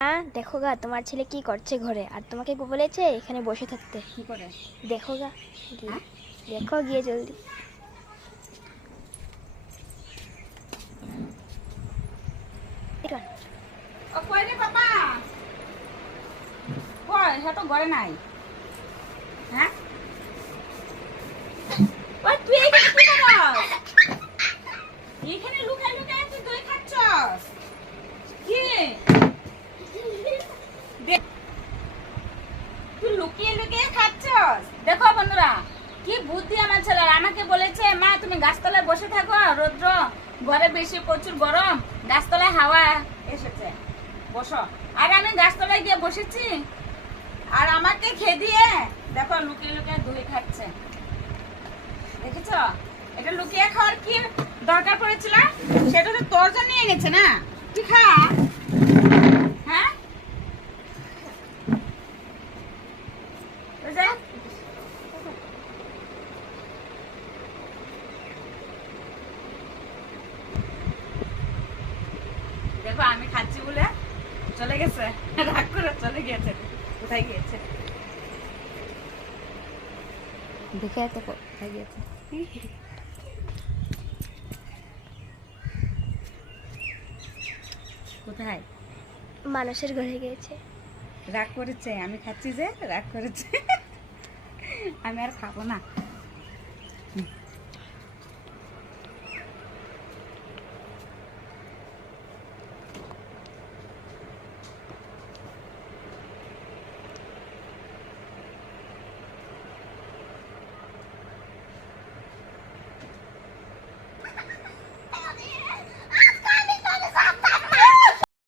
দেখো গা তোমার ছেলে কি করছে ঘরে, আর তোমাকে বলেছে এখানে বসে থাকতে। কি করে? দেখো গা গিয়ে। হ্যাঁ? দেখো গিয়ে জলদি। ও কই রে বাবা? কই হে তো ঘরে নাই। হ্যাঁ? ওই তুই এখানে কি করছ? এখানে লুকাই লুকাই তুই দই খাচ্ছস? কি? দেখ তুই লুকিয়ে লুকিয়ে খাচ্ছস? দেখো বন্ধুরা, কি বুদ্ধি আমার ছেলের। আমাকে বলেছে মা তুমি গাছতলায় বসে থাকো, রৌদ্র ঘরে বেশি প্রচুর গরম, গাছতলায় হাওয়া এসেছে, বসো। আর আমি গাছতলায় গিয়ে বসেছি, আর আমাকে খেয়ে দিয়ে দেখো লুকিয়ে লুকিয়ে দই খাচ্ছে। দেখেছ? এটা লুকিয়ে খাওয়ার কি দরকার পড়েছিল? সেটা তো তোর জন্য এনেছে না, তুই খা। হ্যাঁ, বুঝলে? দেখো আমি খাচ্ছি বলে চলে গেছে, রাগ করে চলে গিয়েছে। কোথায় গিয়েছে দেখে আছে, কোথায় গিয়েছে? কোথায়? মানুষের ঘরে গিয়েছে। রাগ করেছে, আমি খাচ্ছি যে রাগ করেছে। আমি আর খাবো না।